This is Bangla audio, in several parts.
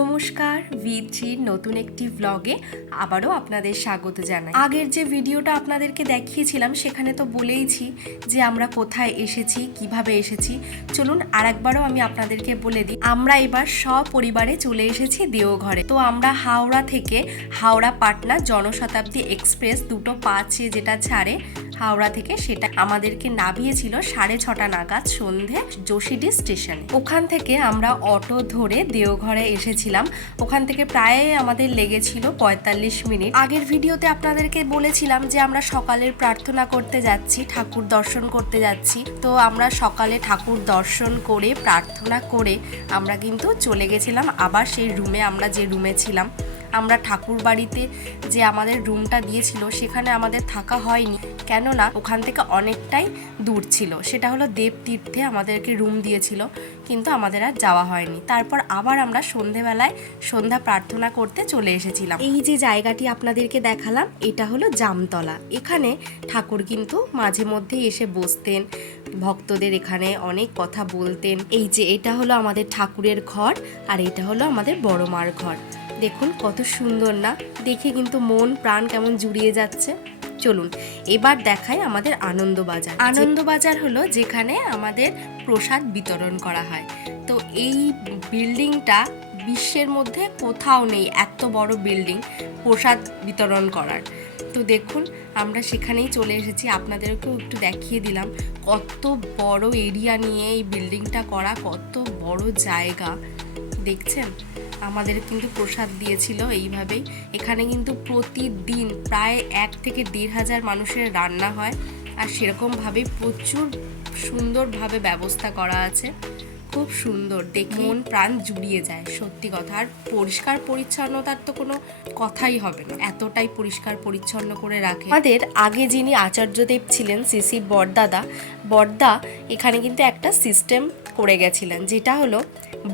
নমস্কার ভিজির নতুন একটি ব্লগে আবারও আপনাদের স্বাগত জানাই। আগের যে ভিডিওটা আপনাদেরকে দেখিয়েছিলাম, সেখানে তো বলেইছি যে আমরা কোথায় এসেছি, কীভাবে এসেছি। চলুন আর একবারও আমি আপনাদেরকে বলে দিই, আমরা এবার সপরিবারে চলে এসেছি দেওঘরে। তো আমরা হাওড়া থেকে হাওড়া পাটনা জনশতাব্দী এক্সপ্রেস দুটো পাঁচে যেটা ছাড়ে হাওড়া থেকে সেটা আমাদেরকে নামিয়েছিল সাড়ে ছটা নাগাদ সন্ধে যোশীডি স্টেশনে। ওখান থেকে আমরা অটো ধরে দেওঘরে এসেছিলাম। ওখান থেকে প্রায় আমাদের লেগেছিল পঁয়তাল্লিশ মিনিট। আগের ভিডিওতে আপনাদেরকে বলেছিলাম যে আমরা সকালের প্রার্থনা করতে যাচ্ছি, ঠাকুর দর্শন করতে যাচ্ছি। তো আমরা সকালে ঠাকুর দর্শন করে, প্রার্থনা করে আমরা কিন্তু চলে গেছিলাম। আবার সেই রুমে আমরা যে রুমে ছিলাম। আমরা ঠাকুর বাড়িতে যে আমাদের রুমটা দিয়েছিল, সেখানে আমাদের থাকা হয়নি। কেননা ওখান থেকে অনেকটাই দূর ছিল। সেটা হলো দেবতীর্থে আমাদেরকে রুম দিয়েছিল, কিন্তু আমাদের আর যাওয়া হয়নি। তারপর আবার আমরা সন্ধেবেলায় সন্ধ্যা প্রার্থনা করতে চলে এসেছিলাম। এই যে জায়গাটি আপনাদেরকে দেখালাম, এটা হলো জামতলা। এখানে ঠাকুর কিন্তু মাঝে মধ্যেই এসে বসতেন, ভক্তদের এখানে অনেক কথা বলতেন। এই যে এটা হলো আমাদের ঠাকুরের ঘর, আর এটা হলো আমাদের বড় মার ঘর। দেখুন কত সুন্দর না? দেখে কিন্তু মন প্রাণ কেমন জুড়িয়ে যাচ্ছে। চলুন এবার দেখায় আমাদের আনন্দবাজার। আনন্দবাজার হলো যেখানে আমাদের প্রসাদ বিতরণ করা হয়। তো এই বিল্ডিংটা বিশ্বের মধ্যে কোথাও নেই এত বড় বিল্ডিং প্রসাদ বিতরণ করার। তো দেখুন আমরা সেখানেই চলে এসেছি। আপনাদেরকেও একটু দেখিয়ে দিলাম কত বড় এরিয়া নিয়ে এই বিল্ডিংটা করা কত বড় জায়গা। দেখছেন? আমাদের কিন্তু প্রসাদ দিয়েছিল এইভাবেই। এখানে কিন্তু প্রতিদিন প্রায় এক থেকে দেড় হাজার মানুষের রান্না হয়। আর সেরকমভাবে প্রচুর সুন্দরভাবে ব্যবস্থা করা আছে। খুব সুন্দর দেখে মন প্রাণ জুড়িয়ে যায় সত্যি কথা। আর পরিষ্কার পরিচ্ছন্নতার তো কোনো কথাই হবে না। এতটাই পরিষ্কার পরিচ্ছন্ন করে রাখে। আমাদের আগে যিনি আচার্যদেব ছিলেন সিসি বরদাদা বরদা এখানে কিন্তু একটা সিস্টেম করে গেছিলেন, যেটা হলো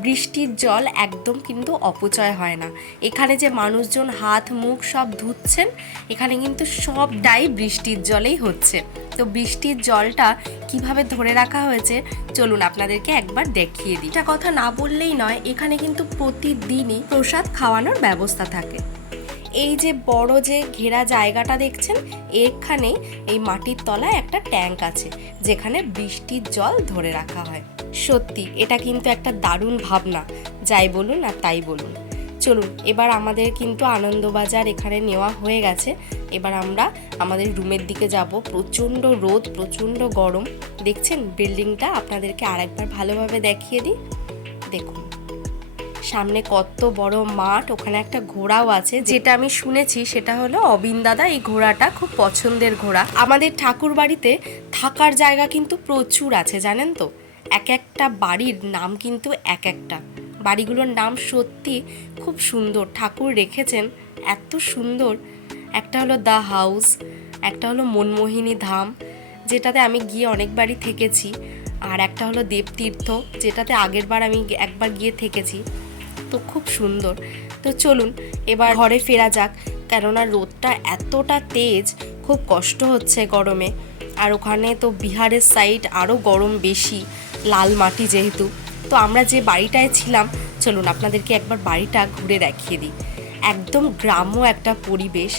বৃষ্টির জল একদম কিন্তু অপচয় হয় না। এখানে যে মানুষজন হাত, মুখ সব ধুচ্ছেন, এখানে কিন্তু সবটাই বৃষ্টির জলেই হচ্ছে। তো বৃষ্টির জলটা কীভাবে ধরে রাখা হয়েছে, চলুন আপনাদেরকে একবার দেখিয়ে দিই। এটা কথা না বললেই নয়, এখানে কিন্তু প্রতিদিনই প্রসাদ খাওয়ানোর ব্যবস্থা থাকে। এই যে বড় যে ঘেরা জায়গাটা দেখছেন, এখানে এই মাটির তলায় একটা ট্যাঙ্ক আছে, যেখানে বৃষ্টির জল ধরে রাখা হয়। সত্যি, এটা কিন্তু একটা দারুণ ভাবনা। যাই বলুন আর তাই বলুন। চলুন, এবার আমাদের কিন্তু আনন্দবাজার এখানে নেওয়া হয়ে গেছে। এবার আমরা আমাদের রুমের দিকে যাব। প্রচণ্ড রোদ, প্রচণ্ড গরম। দেখছেন, বিল্ডিংটা আপনাদেরকে আরেকবার ভালোভাবে দেখিয়ে দিই। দেখুন, সামনে কত বড় মাঠ, ওখানে একটা ঘোড়াও আছে। যেটা আমি শুনেছি, সেটা হলো অবিন দাদা। এই ঘোড়াটা খুব পছন্দের ঘোড়া। আমাদের ঠাকুর বাড়িতে থাকার জায়গা কিন্তু প্রচুর আছে, জানেন তো? এক একটা বাড়ির নাম কিন্তু এক একটা। বাড়িগুলোর নাম সত্যি খুব সুন্দর। ঠাকুর রেখেছেন এত সুন্দর। একটা হলো দ্য হাউস একটা হলো মনমোহিনী ধাম, যেটাতে আমি গিয়ে অনেকবারই থেকেছি। আর একটা হলো দেবতীর্থ, যেটাতে আগের বার আমি একবার গিয়ে থেকেছি। তো খুব সুন্দর। তো চলুন, এবার ঘরে ফেরা যাক। কেননা রোদটা এতটা তেজ, খুব কষ্ট হচ্ছে গরমে। আর ওখানে তো বিহারের সাইড আরও গরম বেশি। লাল মাটি যেহেতু, তো আমরা যে বাড়িটায় ছিলাম, চলুন আপনাদেরকে একবার বাড়িটা ঘুরে দেখিয়ে দিই। একদম গ্রাম্য একটা পরিবেশ,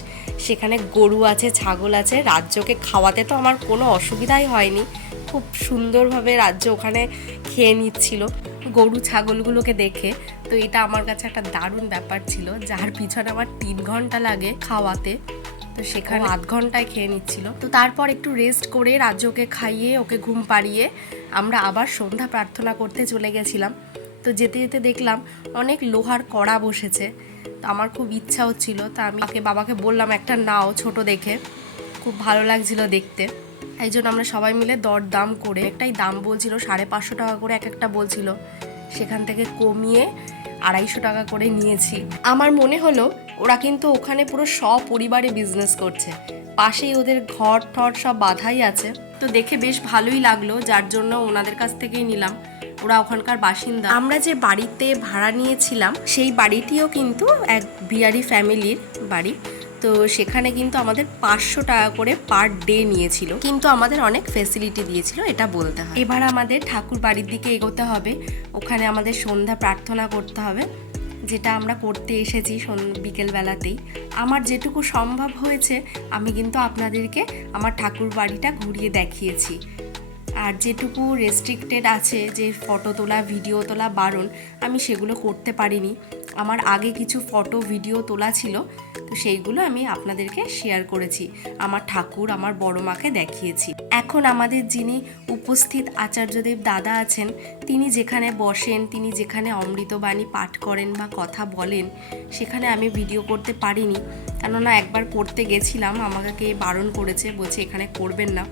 সেখানে গরু আছে, ছাগল আছে, রাজ্যকে খাওয়াতে তো আমার কোনো অসুবিধাই হয়নি। খুব সুন্দরভাবে রাজ্য ওখানে খেয়ে নিচ্ছিল, গরু ছাগলগুলোকে দেখে। তো এটা আমার কাছে একটা দারুণ ব্যাপার ছিল, যার পিছনে আমার তিন ঘণ্টা লাগে খাওয়াতে। তো সেখানে আধ ঘন্টায় খেয়ে নিচ্ছিল। তো তারপর একটু রেস্ট করে রাজ্যকে খাইয়ে ওকে ঘুম পাড়িয়ে আমরা আবার সন্ধ্যা প্রার্থনা করতে চলে গেছিলাম। তো যেতে যেতে দেখলাম অনেক লোহার কড়া বসেছে। তো আমার খুব ইচ্ছা হচ্ছিল তা আমি ওকে বাবাকে বললাম একটা নাও ছোট দেখে। খুব ভালো লাগছিল দেখতে। এই জন্য আমরা সবাই মিলে দর দাম করে একটাই দাম বলছিল সাড়ে পাঁচশো টাকা করে এক একটা বলছিল। সেখান থেকে কমিয়ে আড়াইশো টাকা করে নিয়েছি। আমার মনে হলো ওরা কিন্তু ওখানে পুরো সপরিবারে বিজনেস করছে। পাশেই ওদের ঘর ঠর সব বাধাই আছে। তো দেখে বেশ ভালোই লাগল, যার জন্য ওনাদের কাছ থেকেই নিলাম। ওরা ওখানকার বাসিন্দা। আমরা যে বাড়িতে ভাড়া নিয়েছিলাম, সেই বাড়িটিও কিন্তু এক বিহারি ফ্যামিলির বাড়ি। তো সেখানে কিন্তু আমাদের পাঁচশো টাকা করে পার ডে নিয়েছিল। কিন্তু আমাদের অনেক ফেসিলিটি দিয়েছিল, এটা বলতে হয়। এবার আমাদের ঠাকুর বাড়ির দিকে এগোতে হবে। ওখানে আমাদের সন্ধ্যা প্রার্থনা করতে হবে, যেটা আমরা করতে এসেছি বিকেলবেলাতেই আমার যেটুকু সম্ভব হয়েছে, আমি কিন্তু আপনাদেরকে আমার ঠাকুর বাড়িটা ঘুরিয়ে দেখিয়েছি। আর যেটুকু রেস্ট্রিক্টেড আছে, যে ফটো তোলা ভিডিও তোলা, বারণ, আমি সেগুলো করতে পারিনি। আমার আগে কিছু ফটো, ভিডিও তোলা ছিল, তো সেইগুলো আমি আপনাদেরকে শেয়ার করেছি, আমার ঠাকুর, আমার বড় মাকে দেখিয়েছি। এখন আমাদের যিনি উপস্থিত আচার্যদেব দাদা আছেন, তিনি যেখানে বসেন, তিনি যেখানে অমৃতবাণী পাঠ করেন বা কথা বলেন, সেখানে আমি ভিডিও করতে পারিনি। কেননা একবার করতে গেছিলাম, আমাকে বারণ করেছে, বলছে এখানে করবেন না,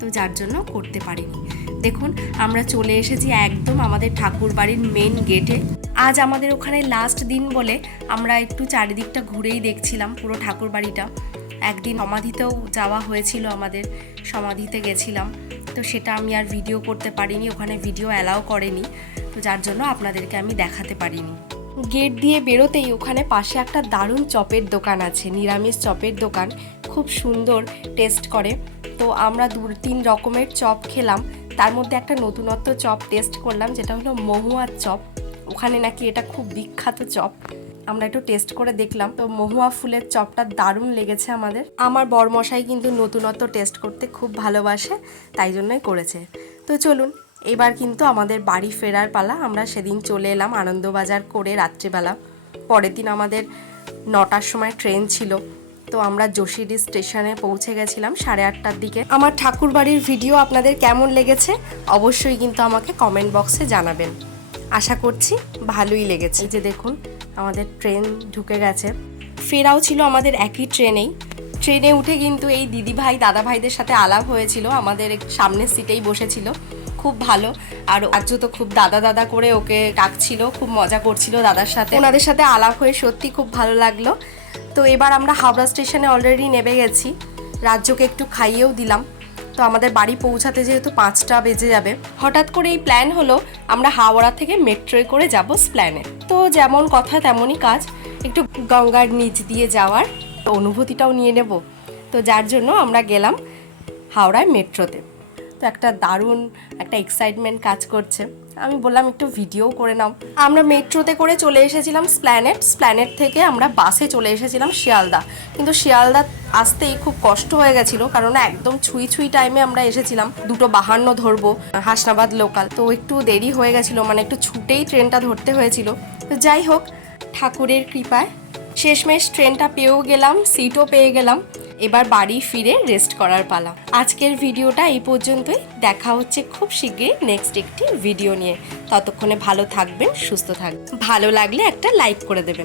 তো যার জন্য করতে পারিনি। দেখুন, আমরা চলে এসেছি একদম আমাদের ঠাকুর বাড়ির মেন গেটে আজ আমাদের ওখানে লাস্ট দিন বলে আমরা একটু চারিদিকটা ঘুরেই দেখছিলাম, পুরো ঠাকুর বাড়িটা একদিন সমাধিতেও যাওয়া হয়েছিল আমাদের, সমাধিতে গেছিলাম। তো সেটা আমি আর ভিডিও করতে পারিনি, ওখানে ভিডিও অ্যালাও করেনি। তো যার জন্য আপনাদেরকে আমি দেখাতে পারিনি। গেট দিয়ে বেরোতেই ওখানে পাশে একটা দারুণ চপের দোকান আছে, নিরামিষ চপের দোকান। খুব সুন্দর টেস্ট করে। তো আমরা দু, তিন রকমের চপ খেলাম। তার মধ্যে একটা নতুনত্ব চপ টেস্ট করলাম, যেটা হলো মহুয়ার চপ। ওখানে নাকি এটা খুব বিখ্যাত চপ। আমরা একটু টেস্ট করে দেখলাম। তো মহুয়া ফুলের চপটা দারুণ লেগেছে আমাদের। আমার বরমশাই কিন্তু নতুনত্ব টেস্ট করতে খুব ভালোবাসে, তাই জন্যই করেছে। তো চলুন, এবার কিন্তু আমাদের বাড়ি ফেরার পালা। আমরা সেদিন চলে এলাম আনন্দবাজার করে রাত্রিবেলা। পরের দিন আমাদের নটার সময় ট্রেন ছিল। তো আমরা যোশীডি স্টেশনে পৌঁছে গেছিলাম সাড়ে আটটার দিকে। আমার ঠাকুর বাড়ির ভিডিও আপনাদের কেমন লেগেছে? অবশ্যই কিন্তু আমাকে কমেন্ট বক্সে জানাবেন। আশা করছি ভালোই লেগেছে। যে দেখুন, আমাদের ট্রেন ঢুকে গেছে। ফেরাও ছিল আমাদের একই ট্রেনেই। ট্রেনে উঠে কিন্তু এই দিদি ভাই দাদা ভাইদের সাথে আলাপ হয়েছিল। আমাদের সামনের সিটেই বসেছিল। খুব ভালো। আর আজ তো খুব দাদা দাদা করে ওকে ডাকছিল, খুব মজা করছিল দাদার সাথে। ওনাদের সাথে আলাপ হয়ে সত্যি খুব ভালো লাগল। তো এবার আমরা হাওড়া স্টেশনে অলরেডি নেমে গেছি। রাজ্যকে একটু খাইয়েও দিলাম। তো আমাদের বাড়ি পৌঁছাতে যেহেতু পাঁচটা বেজে যাবে, হঠাৎ করে এই প্ল্যান হলো আমরা হাওড়া থেকে মেট্রোয় করে যাব স্প্ল্যানে তো যেমন কথা তেমনই কাজ, একটু গঙ্গার নিচ দিয়ে যাওয়ার অনুভূতিটাও নিয়ে নেব। তো যার জন্য আমরা গেলাম হাওড়ায় মেট্রোতে একটা দারুণ একটা এক্সাইটমেন্ট কাজ করছে। আমি বললাম, একটু ভিডিও করে নাও। আমরা মেট্রোতে করে চলে এসেছিলাম স্প্ল্যানেট স্প্ল্যানেট থেকে আমরা বাসে চলে এসেছিলাম শিয়ালদা। কিন্তু শিয়ালদা আসতেই খুব কষ্ট হয়ে গেছিল, কারণ একদম ছুঁই ছুঁই টাইমে আমরা এসেছিলাম। দুটো বাহান্ন ধরবো, হাসনাবাদ লোকাল তো একটু দেরি হয়ে গেছিল মানে একটু ছুটেই ট্রেনটা ধরতে হয়েছিল। তো যাই হোক, ঠাকুরের কৃপায় শেষমেশ ট্রেনটা পেয়েও গেলাম সিটও পেয়ে গেলাম। এবার বাড়ি ফিরে রেস্ট করার পালা। আজকের ভিডিওটা এই পর্যন্তই। দেখা হচ্ছে খুব শীঘ্রই নেক্সট একটি ভিডিও নিয়ে। ততক্ষণে ভালো থাকবেন, সুস্থ থাকবেন। ভালো লাগলে একটা লাইক করে দেবেন।